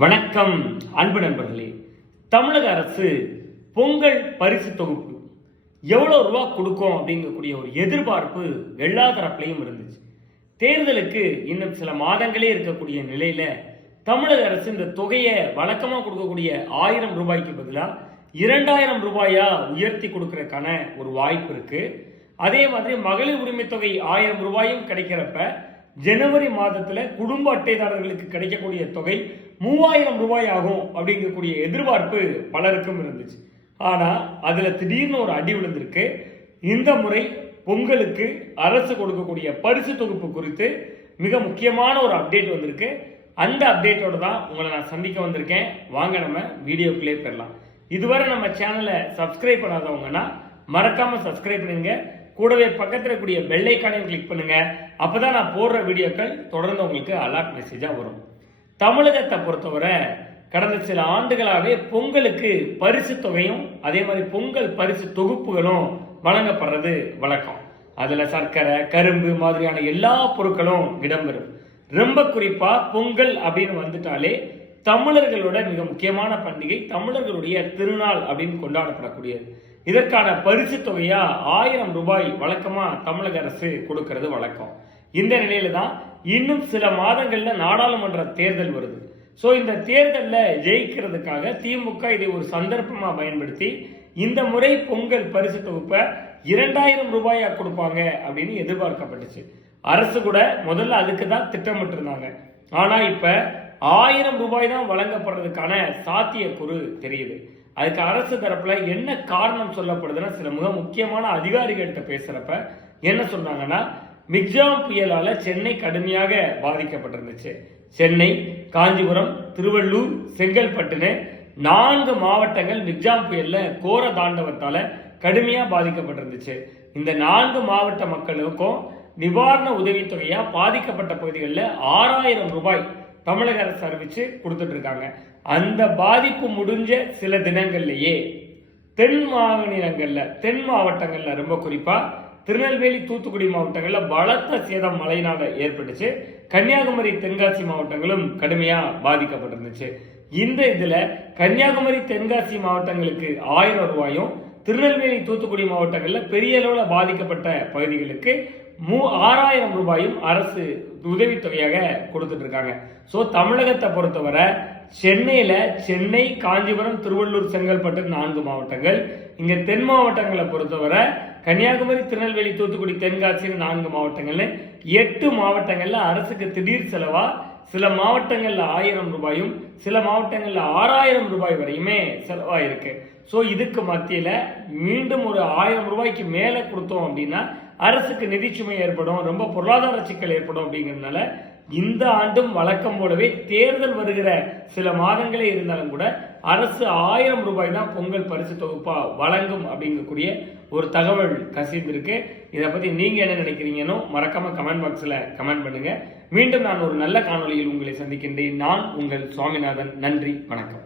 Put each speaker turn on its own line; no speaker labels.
வணக்கம் அன்பு நண்பர்களே. தமிழக அரசு பொங்கல் பரிசு தொகுப்பு எவ்வளோ ரூபா கொடுக்கும் அப்படிங்கக்கூடிய ஒரு எதிர்பார்ப்பு எல்லா தரப்புலையும் இருந்துச்சு. தேர்தலுக்கு இன்னும் சில மாதங்களே இருக்கக்கூடிய நிலையில தமிழக அரசு இந்த தொகையை வழக்கமாக கொடுக்கக்கூடிய ஆயிரம் ரூபாய்க்கு பதிலாக இரண்டாயிரம் ரூபாயா உயர்த்தி கொடுக்கறதுக்கான ஒரு வாய்ப்பு இருக்கு. அதே மாதிரி மகளிர் உரிமை தொகை ஆயிரம் ரூபாயும் கிடைக்கிறப்ப ஜனவரி மாதத்தில் குடும்ப அட்டைதாரர்களுக்கு கிடைக்கக்கூடிய தொகை மூவாயிரம் ரூபாய் ஆகும் அப்படிங்கக்கூடிய எதிர்பார்ப்பு பலருக்கும் இருந்துச்சு. ஆனால் அதில் திடீர்னு ஒரு அடி விழுந்திருக்கு. இந்த முறை பொங்கலுக்கு அரசு கொடுக்கக்கூடிய பரிசு தொகுப்பு குறித்து மிக முக்கியமான ஒரு அப்டேட் வந்திருக்கு. அந்த அப்டேட்டோட தான் உங்களை நான் சந்திக்க வந்திருக்கேன். வாங்க நம்ம வீடியோக்குள்ளே பெறலாம் இதுவரை நம்ம சேனலை சப்ஸ்கிரைப் பண்ணாதவங்கன்னா மறக்காம சப்ஸ்கிரைப் பண்ணுங்க. கூடவே பக்கத்தில் இருக்கக்கூடிய பெல்லைக்கானையும் கிளிக் பண்ணுங்க. அப்பதான் நான் போடுற வீடியோக்கள் தொடர்ந்து உங்களுக்கு அலர்ட் மெசேஜாக வரும். தமிழகத்தை பொறுத்தவரை கடந்த சில ஆண்டுகளாகவே பொங்கலுக்கு பரிசு தொகையும் அதே மாதிரி பொங்கல் பரிசு தொகுப்புகளும் வழங்கப்படுறது வழக்கம். அதில் சர்க்கரை கரும்பு மாதிரியான எல்லா பொருட்களும் இடம்பெறும். ரொம்ப குறிப்பாக பொங்கல் அப்படின்னு வந்துட்டாலே தமிழர்களோட மிக முக்கியமான பண்டிகை தமிழர்களுடைய திருநாள் அப்படின்னு கொண்டாடப்படக்கூடியது. இதற்கான பரிசு தொகையாக ஆயிரம் ரூபாய் வழக்கமாக தமிழக அரசு கொடுக்கறது வழக்கம். இந்த நிலையில தான் இன்னும் சில மாதங்களில் நாடாளுமன்ற தேர்தல் வருது. ஸோ இந்த தேர்தலில் ஜெயிக்கிறதுக்காக திமுக இதை ஒரு சந்தர்ப்பமாக பயன்படுத்தி இந்த முறை பொங்கல் பரிசு தொகுப்பை இரண்டாயிரம் ரூபாயா கொடுப்பாங்க அப்படின்னு எதிர்பார்க்கப்பட்டுச்சு. அரசு கூட முதல்ல அதுக்கு தான் திட்டமிட்டு இருந்தாங்க ஆனால் இப்போ ஆயிரம் ரூபாய் தான் வழங்கப்படுறதுக்கான சாத்தியக்குறு தெரியுது. அதுக்கு அரசு தரப்பில் என்ன காரணம் சொல்லப்படுதுன்னா சில மிக முக்கியமான அதிகாரிகள்கிட்ட பேசுகிறப்ப என்ன சொல்கிறாங்கன்னா மிக்ஜாம் புயலால சென்னை கடுமையாக பாதிக்கப்பட்டிருந்துச்சு. சென்னை காஞ்சிபுரம் திருவள்ளூர் செங்கல்பட்டுன்னு நான்கு மாவட்டங்கள் மிக்ஜாம் புயல்ல கோர தாண்டவத்தால கடுமையா பாதிக்கப்பட்டிருந்துச்சு. இந்த நான்கு மாவட்ட மக்களுக்கும் நிவாரண உதவித்தொகையா பாதிக்கப்பட்ட பகுதிகளில் ஆறாயிரம் ரூபாய் தமிழக அரசு அறிவிச்சு கொடுத்துட்டு இருக்காங்க அந்த பாதிப்பு முடிஞ்ச சில தினங்கள்லேயே தென் மாநிலங்கள்ல தென் மாவட்டங்கள்ல ரொம்ப குறிப்பா திருநெல்வேலி தூத்துக்குடி மாவட்டங்களில் பலத்த சேதம் மழையினால ஏற்பட்டுச்சு. கன்னியாகுமரி தென்காசி மாவட்டங்களும் கடுமையா பாதிக்கப்பட்டிருந்துச்சு. இந்த இதுல கன்னியாகுமரி தென்காசி மாவட்டங்களுக்கு ஆயிரம் ரூபாயும் திருநெல்வேலி தூத்துக்குடி மாவட்டங்களில் பெரிய அளவில் பாதிக்கப்பட்ட பகுதிகளுக்கு மூ ஆறாயிரம் ரூபாயும் அரசு உதவித்தொகையாக கொடுத்துட்டு இருக்காங்க ஸோ தமிழகத்தை பொறுத்தவரை சென்னையில் சென்னை காஞ்சிபுரம் திருவள்ளூர் செங்கல்பட்டு நான்கு மாவட்டங்கள். இங்கே தென் மாவட்டங்களை பொறுத்தவரை கன்னியாகுமரி திருநெல்வேலி தூத்துக்குடி தென்காசின்னு நான்கு மாவட்டங்கள்ல எட்டு மாவட்டங்கள்ல அரசுக்கு திடீர் செலவா? சில மாவட்டங்கள்ல ஆயிரம் ரூபாயும் சில மாவட்டங்கள்ல ஆறாயிரம் ரூபாய் வரையுமே செலவாயிருக்கு ஸோ இதுக்கு மத்தியில மீண்டும் ஒரு ஆயிரம் ரூபாய்க்கு மேல கொடுத்தோம் அப்படின்னா அரசுக்கு நிதிச்சுமை ஏற்படும் ரொம்ப பொருளாதார சிக்கல் ஏற்படும் அப்படிங்கிறதுனால இந்த ஆண்டும் வழக்கம் போலவே தேர்தல் வருகிற சில மாதங்களே இருந்தாலும் கூட அரசு ஆயிரம் ரூபாய் தான் பொங்கல் பரிசு தொகுப்பா வழங்கும் அப்படிங்கக்கூடிய ஒரு தகவல் கசிந்திருக்கு இதை பத்தி நீங்க என்ன நினைக்கிறீங்கன்னு மறக்காம கமெண்ட் பாக்ஸ்ல கமெண்ட் பண்ணுங்க. மீண்டும் நான் ஒரு நல்ல காணொளியில் உங்களை சந்திக்கின்றேன். நான் உங்கள் சுவாமிநாதன். நன்றி. வணக்கம்.